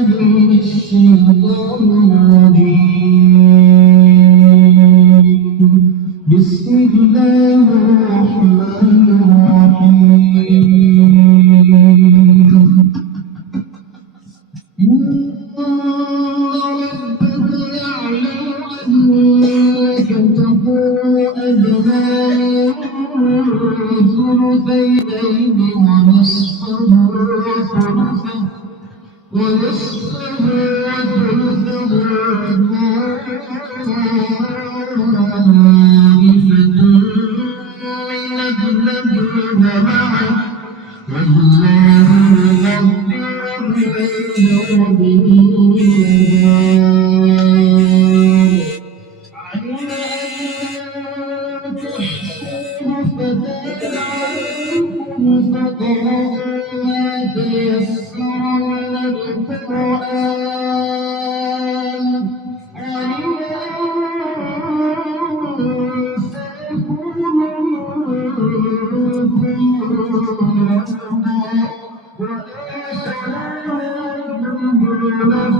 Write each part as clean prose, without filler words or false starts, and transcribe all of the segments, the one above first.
من الشيطان الرجيم. بسم الله الرحمن الرحيم. إن ربك يعلم أنك تقوم أدنى ثلثي الليل ونصفه وثلثه وثلثه طائفة من الذين معه والله يغفر الليل والنهار. علم أن تحصوه فتاب عليكم فقرأوا ما تيسر من القرآن. علم أن سيكون منكم مرضى وآخرون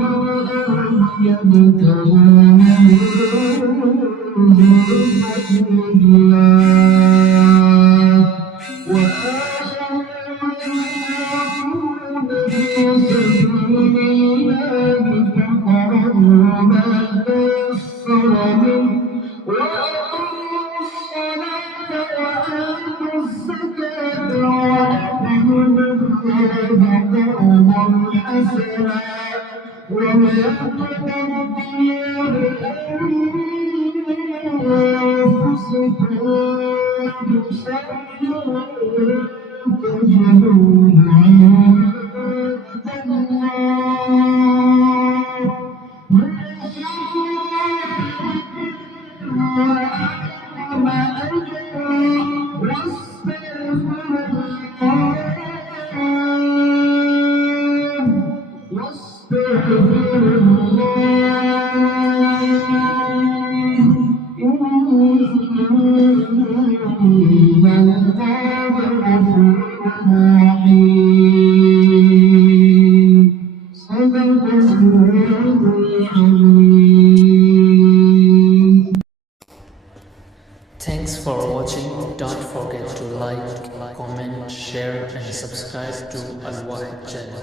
يضربون في الأرض يبتغون من فضل الله وآخرون في سبيل الله فقرأوا ما تيسر منه وأقيموا الصلاة وآتوا الزكاة وأقرضوا الله قرضا حسنا وما تقدموا لأنفسكم شيئا تجدوه عند الله وأعظم أجرا واستغفر الله إن الله غفور رحيم. صدق الله العظيم. Thanks for watching. Don't forget to like, comment, share and subscribe to Al Wahid channel.